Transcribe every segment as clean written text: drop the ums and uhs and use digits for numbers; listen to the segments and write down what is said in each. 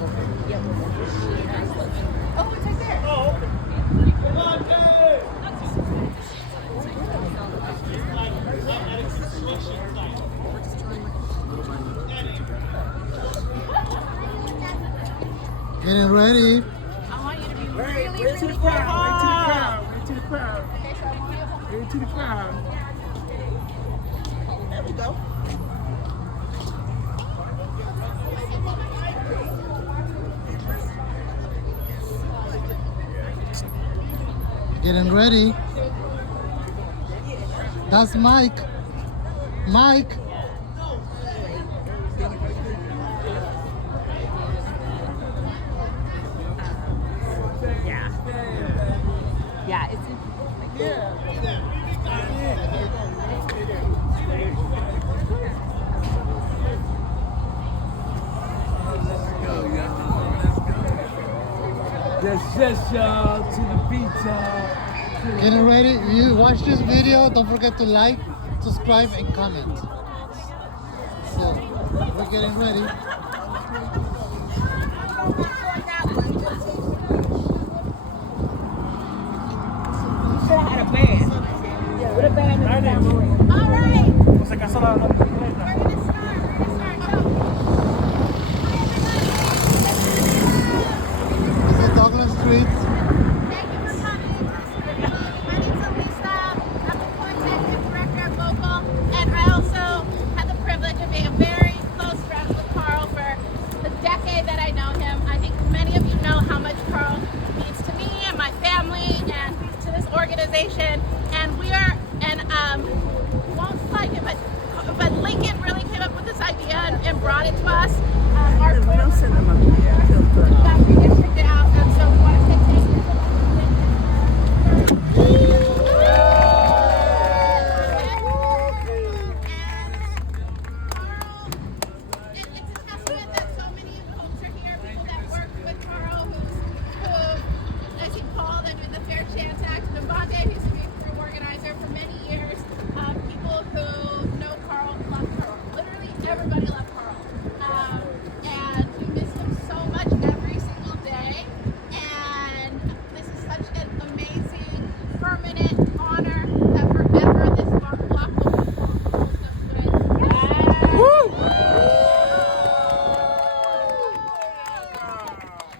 Oh, it's right there. Oh, okay. Come on, Dave! Getting ready. I want you to be really, Way to the crowd. Way to the crowd. Okay, so I want you to Way to the crowd. There we go. Getting ready. That's Mike. Mike. Yeah, it's Yes, y'all, to the beat, y'all. Getting ready. If you watch this video, don't forget to like, subscribe, and comment. So, we're getting ready. all right. We're gonna start. Go. This is Douglas Street. Thank you for coming. My name's Elisa. I'm the content and director of Vocal, and I also had the privilege of being a very close friend with Carl for the decade that I know him. I think many of you know how much Carl means to me and my family and to this organization. And we are, won't like it, but Lincoln really came up with this idea and brought it to us. We don't send them up here. Got redistricted out, and so we want to say thank you. It's a testament that so many folks are here, people that worked with Carl, who, as he called them in the Fair Chance Act, and Bonde, who's a crew organizer for many years, people who know Carl, love Carl. Literally everybody loved Carl. And we miss him so much every single day. And this is such an amazing, permanent honor that forever this block will host us with. Woo!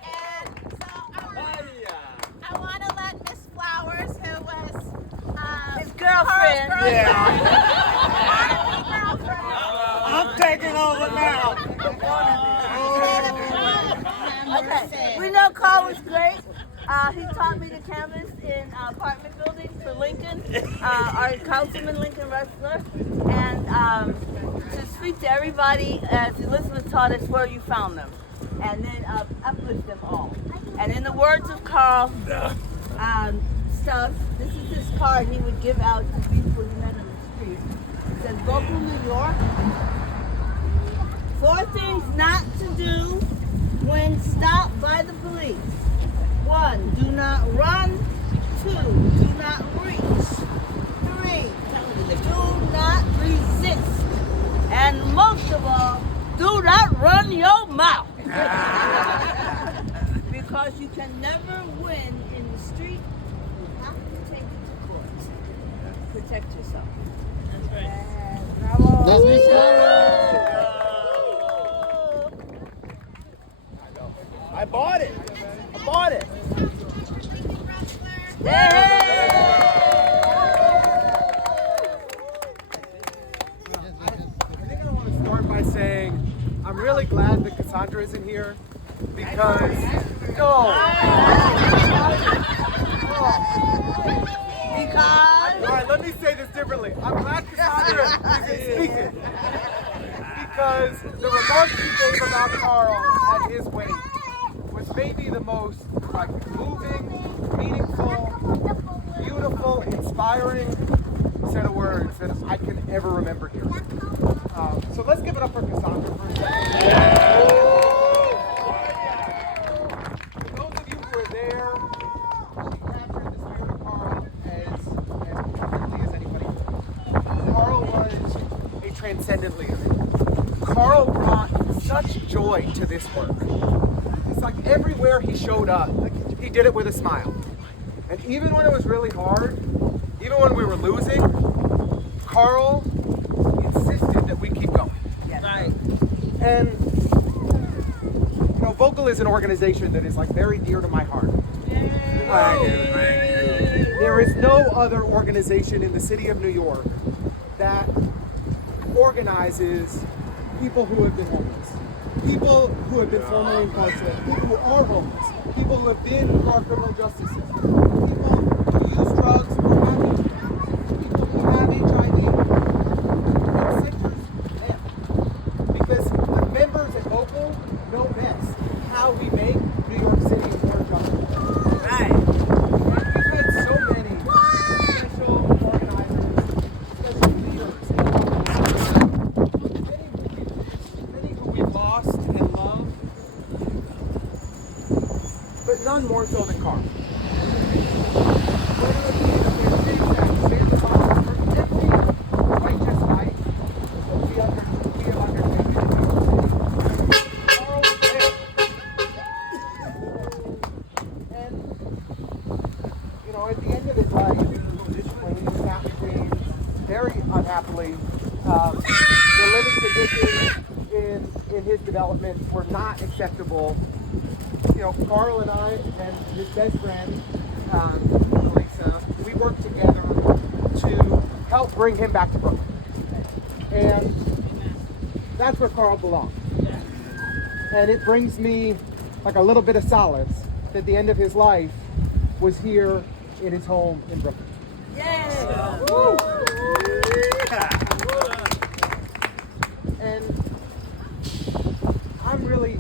And so I want to let Miss Flowers, who was His girlfriend. I'm taking over now. Okay, we know Carl was great. He taught me to canvas in apartment buildings for Lincoln, our councilman Lincoln Wrestler, and to speak to everybody, as Elizabeth taught us, where you found them, and then uplift them all. And in the words of Carl, Stubbs, this is his card he would give out to people he met on the street. It says, Vocal New York, 4 things not to do when stopped by the police. 1, do not run. 2, do not reach. 3, do not resist. And most of all, do not run your mouth. Because you can never win in the street. You have to take it to court. Protect yourself. That's right. Bravo. That's Miss Flowers. I bought it. I bought it. I think I want to start by saying I'm really glad that Cassandra isn't here because all right, let me say this differently. I'm glad Cassandra isn't speaking because the remarks he gave about Carl at his wedding was maybe the most moving, meaningful, beautiful, inspiring set of words that I can ever remember hearing. So let's give it up for Cassandra for a second. For those of you who were there, she captured the spirit of Carl as perfectly as anybody could. Carl was a transcendent leader. Carl brought such joy to this work. it's like everywhere he showed up, he did it with a smile. And even when it was really hard, even when we were losing, Carl insisted that we keep going. Yes. Right. And you know, Vocal is an organization that is like very dear to my heart. There is no other organization in the city of New York that organizes people who have been homeless, people who have been formerly incarcerated, people who are homeless, people who have been in our criminal justice system, people who use drugs or have used drugs, people who have HIV. It centers them. Because the members at Vocal know best how we make New York City more just. Right. We've had so many special organizers, special leaders, many who we've lost and loved, but none more so than Carl. At the end of his life, when he was out in Queens, very unhappily, the living conditions in his development were not acceptable. You know, Carl and I and his best friend, Lisa, we worked together to help bring him back to Brooklyn. And that's where Carl belongs. And it brings me like a little bit of solace that the end of his life was here in his home in Brooklyn. Yeah. Woo. And I'm really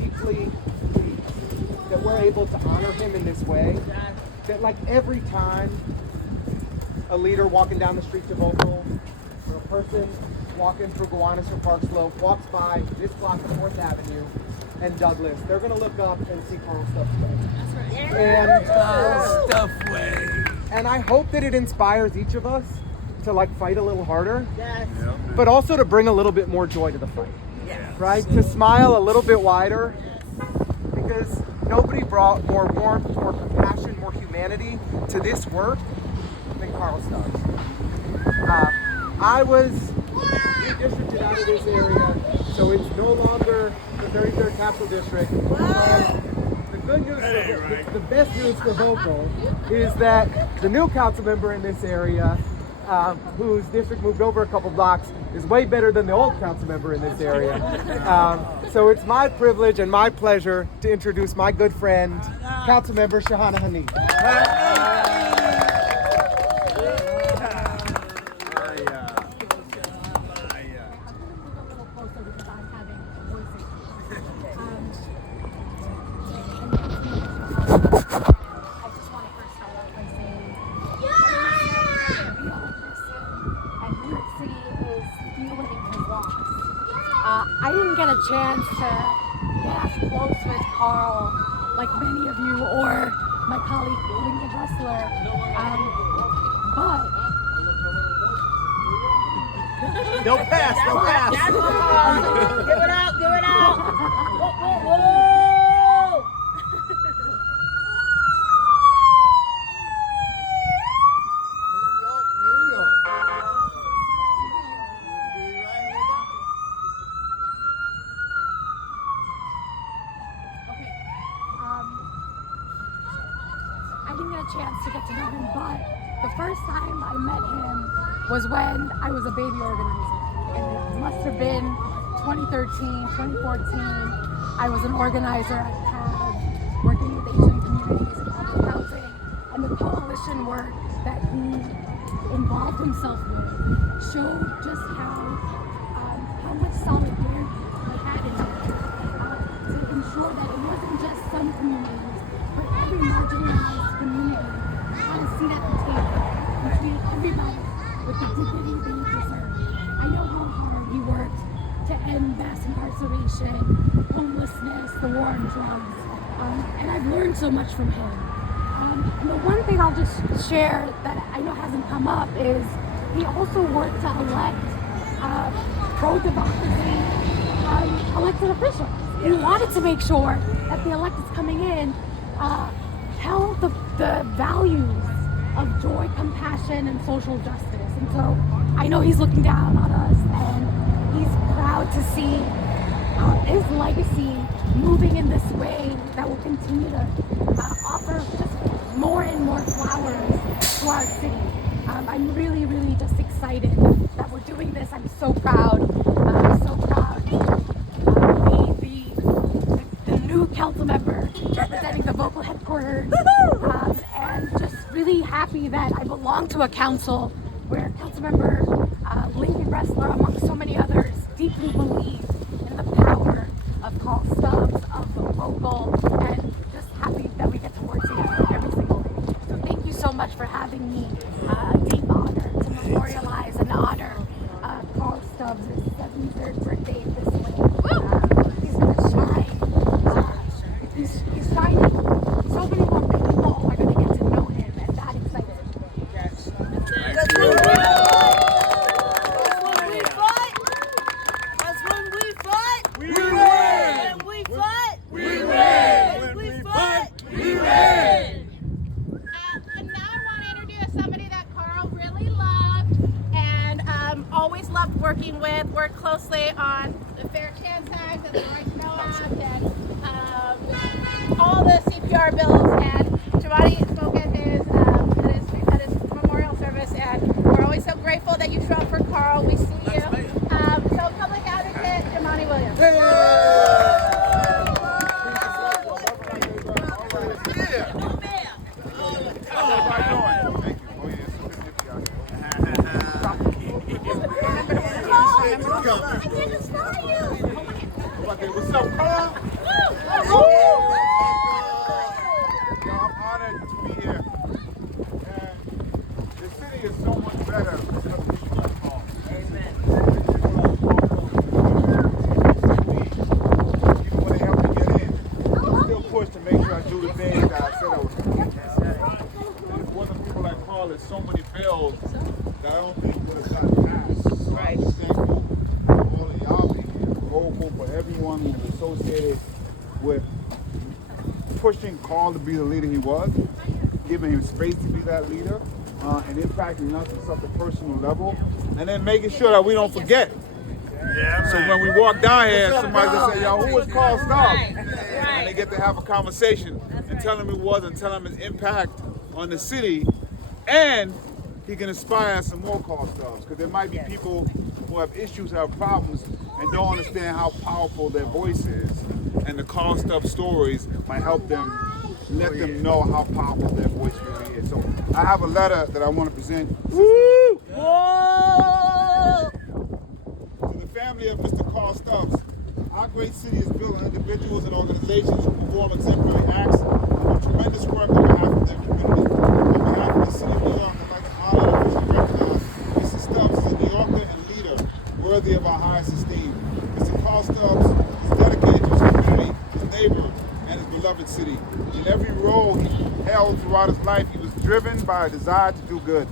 deeply pleased that we're able to honor him in this way. That like every time a leader walking down the streets of Vocal or a person walking through Gowanus or Park Slope walks by this block of 4th Avenue and Douglas, they're gonna look up and see Carl Stubbs Way. That's right. And I hope that it inspires each of us to like fight a little harder, Yes. but also to bring a little bit more joy to the fight, Yes. right? To smile a little bit wider, because nobody brought more warmth, more compassion, more humanity to this work than Carl Stubbs. I was redistricted out of this area, so it's no longer the 33rd Capital District. The good news, the best news for Vocal is that the new council member in this area, whose district moved over a couple blocks, is way better than the old council member in this area. So it's my privilege and my pleasure to introduce my good friend, council member Shahana Hanif. I didn't get a chance to get as close with Carl like many of you or my colleague Lincoln Rustler, but Don't pass. Give it out. Whoa. I didn't get a chance to get to know him, but the first time I met him was when I was a baby organizer. And it must have been 2013, 2014. I was an organizer at CAB, working with Asian communities in public housing. And the coalition work that he involved himself with showed just how much solidarity we had in him to ensure that it wasn't just some communities, but every marginalized community had a seat at the table and treated everybody with the dignity they deserve. I know how hard he worked to end mass incarceration, homelessness, the war on drugs, and I've learned so much from him. And the one thing I'll just share that I know hasn't come up is he also worked to elect pro-democracy elected officials. we wanted to make sure that the electeds coming in held the values of joy, compassion, and social justice. And so I know he's looking down on us, and he's proud to see his legacy moving in this way that will continue to offer just more and more flowers to our city. I'm really, really just excited that we're doing this. I'm so proud. I'm so proud to be the new council member representing the vocal headquarters, and just really happy that I belong to a council where Councilmember Lincoln Ressler, among so many others, deeply believe in the power of call stubs, of the vocal, and just happy that we get to work together every single day. So thank you so much for having me. A deep honor to memorialize and honor Carl Stubbs' 73rd birthday this way. He's gonna shine. He's shining. So many more people are gonna get to know him, and that excited. That's when we fight. That's when we fight. We win. win. When we fight. We win. When we fight. We win. And now I want to introduce somebody that Carl really loved and always loved working with. Worked closely on the Fair Chance Act and the Right to Know Act and all the CPR bills. And Giovanni spoke at his memorial service, and we're always so grateful that you show up for Carl. We see you. So Public Advocate Giovanni Williams. I didn't spot you. What's up, Carl? I'm honored to be here. And the city is so much better because of people like Carl. Amen. Even when they help me get in, I still push to make sure I do the things that I said I was going to do. And if it wasn't people like Carl, there's so many bills that I don't think would have gotten passed. So I'm just thankful for all of y'all being here, vocal for everyone who was associated with pushing Carl to be the leader he was, giving him space to be that leader, and impacting us on such a personal level, and then making sure that we don't forget. So when we walk down here, somebody just say, "Yo, who was Carl Stubbs?" And they get to have a conversation and tell him who he was and tell him his impact on the city, and he can inspire some more Carl Stubbs, because there might be people who have issues, have problems, and don't understand how powerful their voice is. And the Carl Stubbs stories might help them, let them know how powerful their voice really is. So I have a letter that I want to present to the family of Mr. Carl Stubbs. Our great city is built on individuals and organizations who perform exemplary acts and do tremendous work on behalf of their community. On behalf of the city of New York, I'd like to honor and officially recognize Mr. Stubbs as a New Yorker and leader worthy of our highest esteem. Mr. Carl Stubbs is dedicated to his community, his neighbor, and his beloved city. In every role he held throughout his life, he was driven by a desire to do good.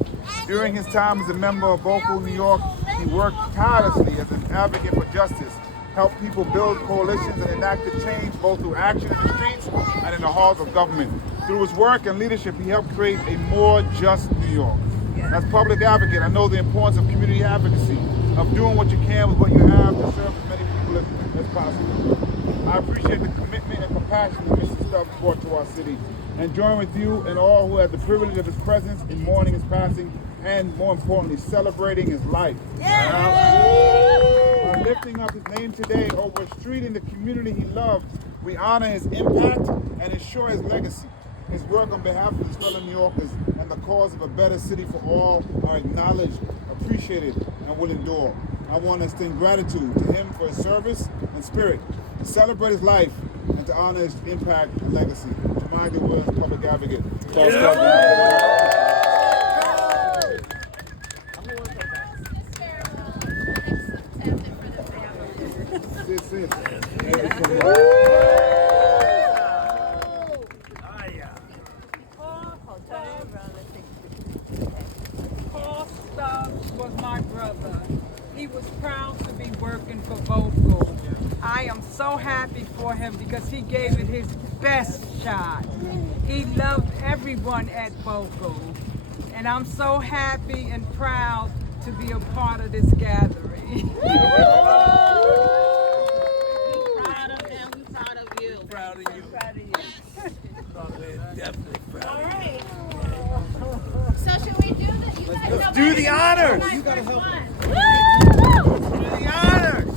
During his time as a member of Vocal New York, he worked tirelessly as an advocate for justice, helped people build coalitions, and enacted change both through action in the streets and in the halls of government. Through his work and leadership, he helped create a more just New York. As public advocate, I know the importance of community advocacy, of doing what you can with what you have to serve as many people as possible. I appreciate the commitment and compassion that Mr. Stubbs brought to our city, and join with you and all who had the privilege of his presence in mourning his passing, and more importantly, celebrating his life. By lifting up his name today over a street in the community he loved, we honor his impact and ensure his legacy. His work on behalf of his fellow New Yorkers and the cause of a better city for all are acknowledged, appreciated, and will endure. I want to extend gratitude to him for his service and spirit, to celebrate his life, and to honor his impact and legacy. Jamaica Williams, public advocate. This is. Carl Stubbs was my brother. He was proud to be working for Vocal. I am so happy for him because he gave it his best shot. He loved everyone at Vocal. And I'm so happy and proud to be a part of this gathering. Proud of him, we're proud of you. Proud of you. Proud of you. Oh, man, definitely proud All of you. right. So should we do this? You guys know do the honors. You gotta help. Do the honors.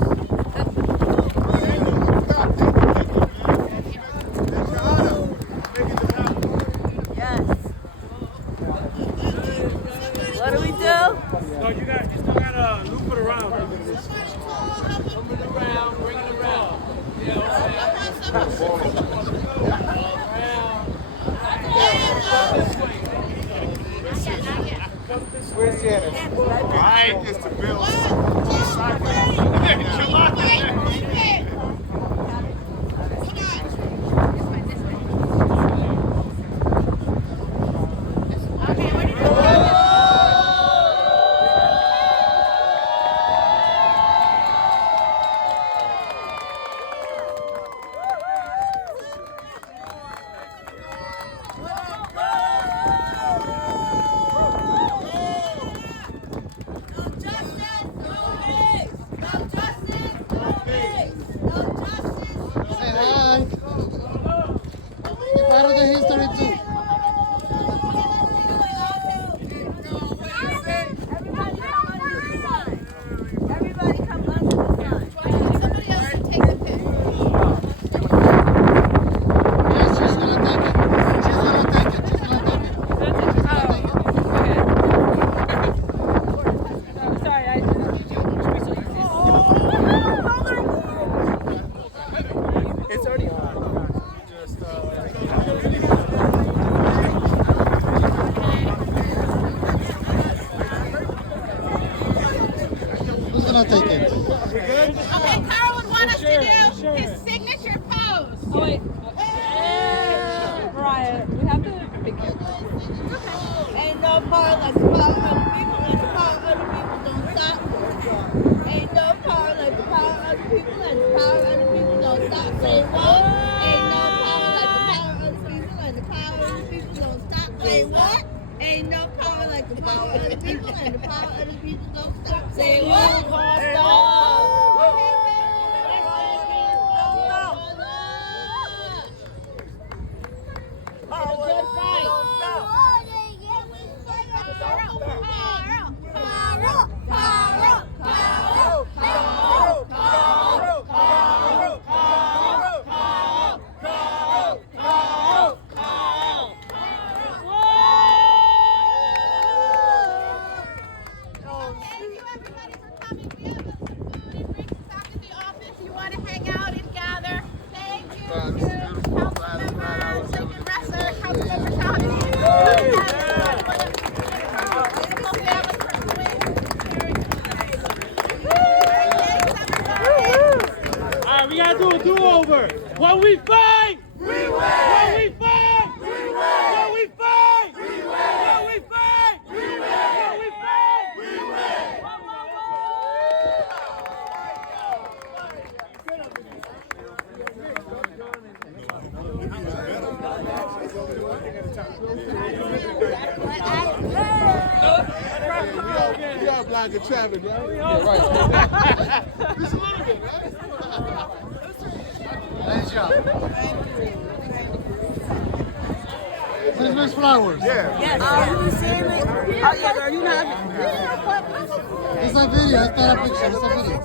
Yes. What do we do? No, you still gotta loop it around. Loop it around, bring it around. Where's Janice? Right, it's to build. Say hi. Be part of the history too. Everybody come under the sign. Somebody else can take the picture. Yes, she's gonna take it. She's gonna take it. She's gonna take it. Sorry, It's already on. Who's gonna take it? Okay, Carl would want us to do his signature pose. Oh wait. Mariah, we have to pick it. Ain't no power like the power of the people, and the power of the people don't stop. Ain't no power like the power of the people, and the power of the people don't stop. Say what? Ain't no power like the power of the people, and the power of the people don't stop. Say what? Ain't no power like the power of the people, and the power of the people don't stop. Say what? Thank you everybody for coming. We have some food and drinks back in the office. You want to hang out and gather. Thank you to Councilmember Lincoln Ressler, Councilmember Tommy. All right, we gotta do a do-over. When we fight, we win. When we fight, we win. When we fight, we win. When we fight, we win. When we fight, we win. We are blocking traffic, right? Just a little bit, right? Nice job. Christmas flowers. Yeah. Yes. You see me? Oh, yeah, girl, you not. It's a video. It's not a picture. It's a video.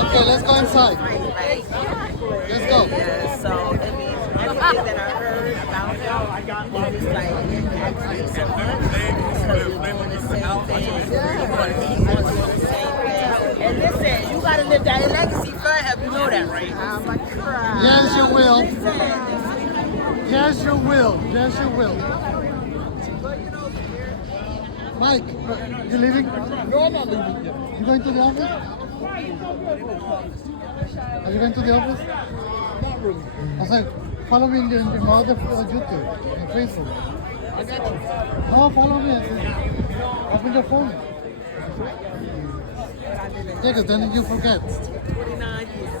Okay, let's go inside. Let's go. So, I mean, everything that I heard about him, it was like, actually so much because we're doing the same thing. He wants to do the same thing. And listen, you got to live that legacy forever. You know that, right? I'm like, cry. Yes, you will. Listen. Yes, you will. Yes, you will. Mike, you leaving? No, I'm not leaving yet. You going to the office? Have you been to the office? Not really. I was like, follow me in my other YouTube, on Facebook. I got you. No, follow me. Open your phone. Yeah, because then you forget.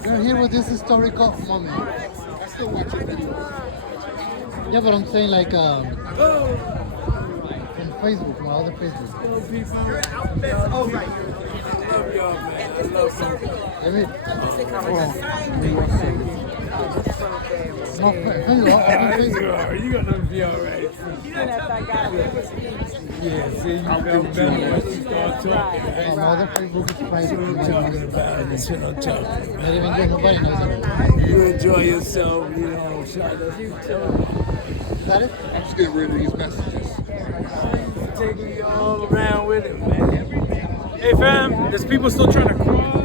You're here with this historical moment. I still watch your videos. Yeah, but I'm saying like on Facebook, my other Facebook. I mean, no, Facebook. You gonna be alright. Yeah, see, you feel better once you start talking. My other Facebook is private. Talking about it, that's what I'm talking about. Not even good, nobody knows it. You enjoy yourself, you know, Is that it? I'm just getting rid of these messages. taking you all around with it, man. Hey fam, there's people still trying to cross.